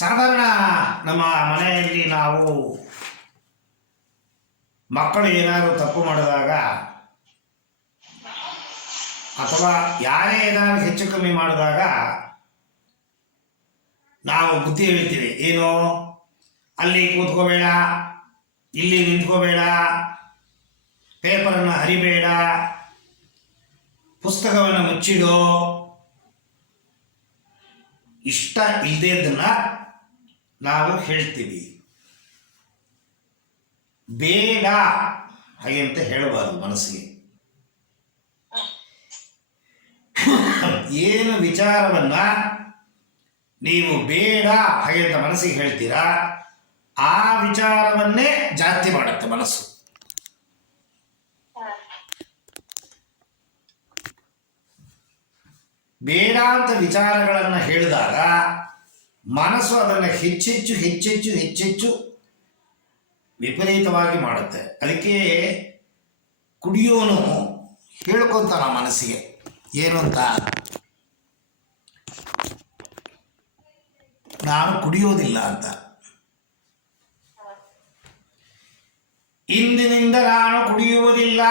ಸಾಧಾರಣ ನಮ್ಮ ಮನೆಯಲ್ಲಿ ನಾವು ಮಕ್ಕಳು ಏನಾದರೂ ತಪ್ಪು ಮಾಡಿದಾಗ ಅಥವಾ ಯಾರೇ ಏನಾದರೂ ಹೆಚ್ಚು ಕಮ್ಮಿ ಮಾಡಿದಾಗ ನಾವು ಬುದ್ಧಿ ಹೇಳ್ತೀವಿ. ಏನು, ಅಲ್ಲಿ ಕೂತ್ಕೋಬೇಡ, ಇಲ್ಲಿ ನಿಂತ್ಕೋಬೇಡ, ಪೇಪರನ್ನು ಹರಿಬೇಡ, ಪುಸ್ತಕವನ್ನು ಮುಚ್ಚಿಡೋ, ಇಷ್ಟ ಇಲ್ಲದೇದನ್ನ ನಾವು ಹೇಳ್ತೀವಿ. ಬೇಡ ಹಾಗೆ ಅಂತ ಹೇಳಬಾರ್ದು ಮನಸ್ಸಿಗೆ. ಏನು ವಿಚಾರವನ್ನ ನೀವು ಬೇಡ ಹಾಗೆ ಅಂತ ಮನಸ್ಸಿಗೆ ಹೇಳ್ತೀರಾ, ಆ ವಿಚಾರವನ್ನೇ ಜಾಸ್ತಿ ಮಾಡುತ್ತೆ ಮನಸ್ಸು. ಬೇಡ ಅಂತ ವಿಚಾರಗಳನ್ನು ಹೇಳಿದಾಗ ಮನಸ್ಸು ಅದನ್ನು ಹೆಚ್ಚೆಚ್ಚು ಹೆಚ್ಚೆಚ್ಚು ಹೆಚ್ಚೆಚ್ಚು ವಿಪರೀತವಾಗಿ ಮಾಡುತ್ತೆ. ಅದಕ್ಕೆ ಕುಡಿಯೋನು ಹೇಳ್ಕೊತಾನ ಮನಸ್ಸಿಗೆ ಏನು ಅಂತ, ನಾನು ಕುಡಿಯೋದಿಲ್ಲ ಅಂತ. ಇಂದಿನಿಂದ ನಾನು ಕುಡಿಯುವುದಿಲ್ಲ,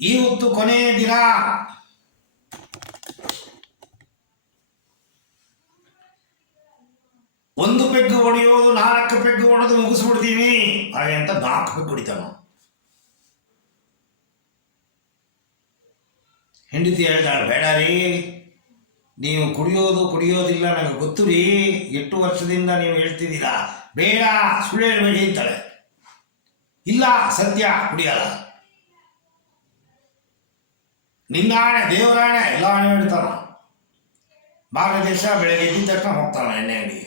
ಇವತ್ತು ಕೊನೆಯ ದಿನ. ಒಂದು ಪೆಗ್ಗು ಹೊಡೆಯೋದು, 4 ಪೆಗ್ಗು ಹೊಡೆದು ಮುಗಿಸ್ಬಿಡ್ತೀನಿ ಹಾಗೆ ಅಂತ 4 ಪೆಗ್ಗು ಹೊಡಿತಾನ. ಹೆಂಡತಿ ಹೇಳ್ತಾಳೆ, ಬೇಡ ರೀ, ನೀವು ಕುಡಿಯೋದಿಲ್ಲ ನನಗೆ ಗೊತ್ತು ರೀ, 8 ವರ್ಷದಿಂದ ನೀವು ಹೇಳ್ತಿದ್ದೀರಾ, ಬೇಡ ಸುಳ್ಳು ಹೇಳಬೇಡಿ ಅಂತಾಳೆ. ಇಲ್ಲ ಸತ್ಯ, ಕುಡಿಯಲ್ಲ. ನಿನ್ನಾಣೆ ದೇವರಾಣೆ ಎಲ್ಲ ಹಣೆ ಹೇಳ್ತಾನ. ಮಾರನೇ ದಿವಸ ಬೆಳಗ್ಗೆ ಎದ್ದಿದ ತಕ್ಷಣ ಹೋಗ್ತಾನ ಎಣ್ಣೆ ಅಂಗಡಿಗೆ,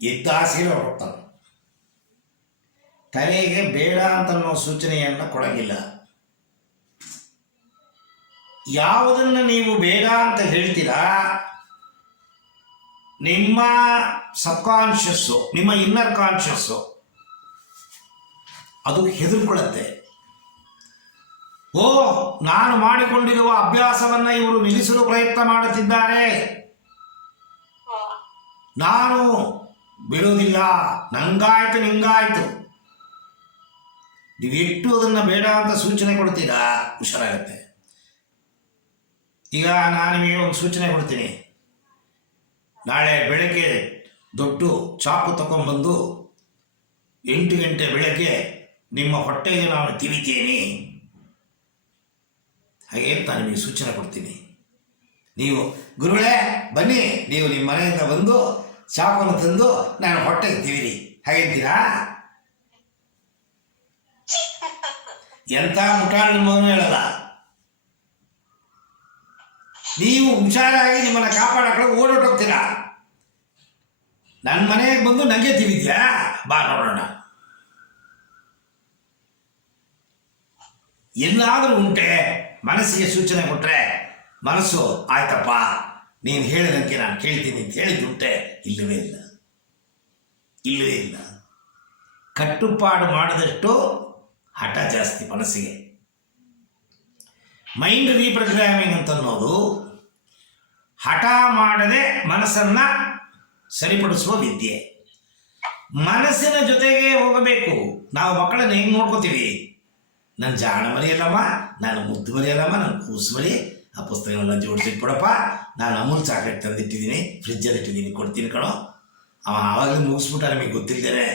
ಎದ್ದಾಸೆಗೆ ಹೋಗ್ತಾನೆ. ತಲೆಗೆ ಬೇಡ ಅಂತ ಅನ್ನೋ ಸೂಚನೆಯನ್ನು ಕೊಡಂಗಿಲ್ಲ. ಯಾವುದನ್ನು ನೀವು ಬೇಡ ಅಂತ ಹೇಳ್ತೀರಾ, ನಿಮ್ಮ ಸಬ್ಕಾನ್ಷಿಯಸ್ಸು, ನಿಮ್ಮ ಇನ್ನರ್ ಕಾನ್ಷಿಯಸ್ಸು ಅದು ಹೆದರ್ಕೊಳ್ಳುತ್ತೆ. ಓ, ನಾನು ಮಾಡಿಕೊಂಡಿರುವ ಅಭ್ಯಾಸವನ್ನು ಇವರು ನಿಲ್ಲಿಸಲು ಪ್ರಯತ್ನ ಮಾಡುತ್ತಿದ್ದಾರೆ, ನಾನು ಬಿಡೋದಿಲ್ಲ, ನಂಗಾಯ್ತು ನಿಂಗಾಯ್ತು. ನೀವು ಎಷ್ಟು ಅದನ್ನು ಬೇಡ ಅಂತ ಸೂಚನೆ ಕೊಡ್ತೀರಾ, ಹುಷಾರಾಗುತ್ತೆ. ಈಗ ನಾನು ನಿಮಗೆ ಒಂದು ಸೂಚನೆ ಕೊಡ್ತೀನಿ, ನಾಳೆ ಬೆಳಗ್ಗೆ ದೊಡ್ಡ ಚಾಕು ತಗೊಂಡ್ಬಂದು 8 ಗಂಟೆ ಬೆಳಗ್ಗೆ ನಿಮ್ಮ ಹೊಟ್ಟೆಗೆ ನಾನು ತಿವಿತೀನಿ ಹಾಗೆ ಅಂತ ನಿಮಗೆ ಸೂಚನೆ ಕೊಡ್ತೀನಿ. ನೀವು ಗುರುಗಳೇ ಬನ್ನಿ, ನೀವು ನಿಮ್ಮ ಮನೆಯಿಂದ ಬಂದು ಚಾಕುವನ್ನು ತಂದು ನಾನು ಹೊಟ್ಟೆಗೆ ತಿವಿರಿ ಹಾಗಂತೀರಾ? ಎಂಥ ಮುಠಾಳ್ ಮಗನೂ ಹೇಳಲ್ಲ. ನೀವು ಹುಷಾರಾಗಿ ನಿಮ್ಮನ್ನು ಕಾಪಾಡಕ್ಕೆ ಓಡೋಟೋಗ್ತೀರಾ. ನನ್ನ ಮನೆಗೆ ಬಂದು ನನಗೆ ತಿವಿದ್ಯಾ, ಬಾ ನೋಡೋಣ. ಎಲ್ಲಾದರೂ ಉಂಟೆ ಮನಸ್ಸಿಗೆ ಸೂಚನೆ ಕೊಟ್ಟರೆ ಮನಸ್ಸು ಆಯ್ತಪ್ಪ ನೀನು ಹೇಳಿದಂತೆ ನಾನು ಕೇಳ್ತೀನಿ ಅಂತ ಹೇಳಿದ್ದುಂಟೆ? ಇಲ್ಲವೇ ಇಲ್ಲ, ಇಲ್ಲವೇ ಇಲ್ಲ. ಕಟ್ಟುಪಾಡು ಮಾಡಿದಷ್ಟು ಹಠ ಜಾಸ್ತಿ ಮನಸ್ಸಿಗೆ. ಮೈಂಡ್ ರೀಪ್ರೋಗ್ರಾಮಿಂಗ್ ಅಂತ ಅನ್ನೋದು ಹಠ ಮಾಡದೆ ಮನಸ್ಸನ್ನು ಸರಿಪಡಿಸುವ ವಿದ್ಯೆ. ಮನಸ್ಸಿನ ಜೊತೆಗೆ ಹೋಗಬೇಕು. ನಾವು ಮಕ್ಕಳನ್ನ ಹೆಂಗೆ ನೋಡ್ಕೋತೀವಿ, ನನ್ನ ಜಾಣ ಮರಿಯಲ್ಲಮ್ಮ, ನಾನು ಮುದ್ದು ಮರಿಯಲ್ಲಮ್ಮ, ನನ್ನ ಕೂಸು ಮರಿ, ಆ ಪುಸ್ತಕನೆಲ್ಲ ಜೋಡಿಸಿಟ್ಬಿಡಪ್ಪ, ನಾನು ಅಮೂಲ್ ಚಾಕ್ಲೇಟ್ ತಂದಿಟ್ಟಿದ್ದೀನಿ, ಫ್ರಿಜ್ಜಲ್ಲಿ ಇಟ್ಟಿದ್ದೀನಿ, ಕೊಡ್ತೀನಿ ಕಣೋ. ಅವ ಆವಾಗಲೇ ಮುಗಿಸ್ಬಿಟ್ಟ, ನಮಗೆ ಗೊತ್ತಿಲ್ಲದೇನೆ.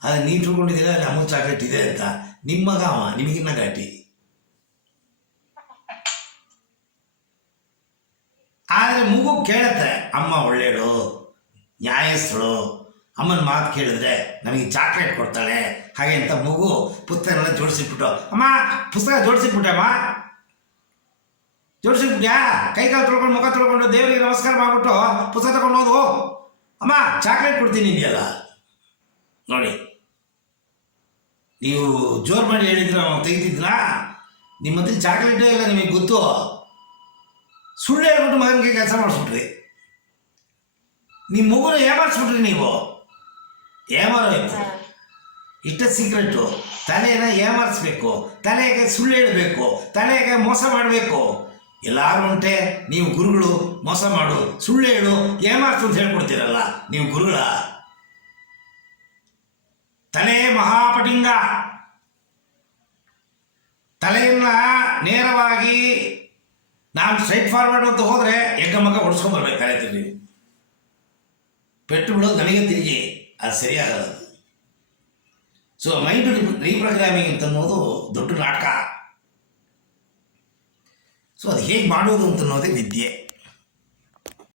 ಅದು ನೀವು ತಿಳ್ಕೊಂಡಿದ್ದೀರ ಅಲ್ಲಿ ಅಮೂಲ್ ಚಾಕ್ಲೇಟ್ ಇದೆ ಅಂತ. ನಿಮ್ಮ ಮಗ ಅವ, ನಿಮಗಿನ್ನ ಘಾಟಿ. ಆದರೆ ಮಗು ಕೇಳುತ್ತೆ, ಅಮ್ಮ ಒಳ್ಳೆಯಳು, ನ್ಯಾಯಸ್ಥಳು, ಅಮ್ಮನ ಮಾತು ಕೇಳಿದ್ರೆ ನನಗೆ ಚಾಕ್ಲೇಟ್ ಕೊಡ್ತಾಳೆ ಹಾಗೆ ಅಂತ ಮಗು ಪುಸ್ತಕನೆಲ್ಲ ಜೋಡಿಸಿಟ್ಬಿಟ್ಟು, ಅಮ್ಮ ಪುಸ್ತಕ ಜೋಡಿಸಿಟ್ಬಿಟ್ಟೆ, ಅಮ್ಮ ಜೋಡಿಸಿಟ್ಬಿಟ್ಯಾ, ಕೈ ಕಾಲು ತೊಳ್ಕೊಂಡು ಮುಖ ತೊಳ್ಕೊಂಡು ದೇವರಿಗೆ ನಮಸ್ಕಾರ ಮಾಡಿಬಿಟ್ಟು ಪುಸ್ತಕ ತಗೊಂಡು ಹೋದು, ಅಮ್ಮ ಚಾಕ್ಲೇಟ್ ಕೊಡ್ತೀನಿ ಇದೆಯಲ್ಲ. ನೋಡಿ, ನೀವು ಜೋರು ಮಾಡಿ ಹೇಳಿದ್ರೆ ನಾವು ತೆಗಿತಿದ್ನ, ನಿಮ್ಮ ಹತ್ರ ಚಾಕ್ಲೇಟೇ ಇಲ್ಲ, ನಿಮಗೆ ಗೊತ್ತು. ಸುಳ್ಳು ಹೇಳ್ಬಿಟ್ಟು ಮಗನಿಗೆ ಕೆಲಸ ಮಾಡಿಸ್ಬಿಟ್ರಿ, ನಿಮ್ಮ ಮಗುನ ಏಮಾರಿಸ್ಬಿಟ್ರಿ. ನೀವು ಏಮಾರೋಯ್ತು. ಇಷ್ಟ ಸೀಕ್ರೆಟು. ತಲೆಯನ್ನು ಏಮಾರಿಸ್ಬೇಕು, ತಲೆಗೆ ಸುಳ್ಳು ಹೇಳಬೇಕು, ತಲೆಗೆ ಮೋಸ ಮಾಡಬೇಕು. ಎಲ್ಲರೂ ಉಂಟೆ ನೀವು ಗುರುಗಳು ಮೋಸ ಮಾಡು, ಸುಳ್ಳು ಹೇಳು, ಏಮಾರ್ಸು ಅಂತ ಹೇಳ್ಕೊಡ್ತೀರಲ್ಲ, ನೀವು ಗುರುಗಳ? ತಲೆ ಮಹಾಪಟಿಂಗ. ತಲೆಯನ್ನ ನೇರವಾಗಿ ನಾನು ಸ್ಟ್ರೈಟ್ ಫಾರ್ವರ್ಡ್ ಅಂತ ಹೋದರೆ ಎಗ್ಗಮಗ್ಗ ಹೊಡ್ಸ್ಕೊಂಡ್ಬರ್ಬೇಕು. ತಲೆ ತಿರುಗಿ ಪೆಟ್ಟು ಬಿಡೋದು ನನಗೆ ತಿರುಗಿ, ಅದು ಸರಿಯಾಗಲ್ಲ. ಸೊ ಮೈಂಡ್ ರೀಪ್ರೋಗ್ರಾಮಿಂಗ್ ಅಂತ ಅನ್ನೋದು ದೊಡ್ಡ ನಾಟಕ. ಸೊ ಅದು ಹೇಗೆ ಮಾಡೋದು ಅಂತ ಅನ್ನೋದೇ ವಿದ್ಯೆ.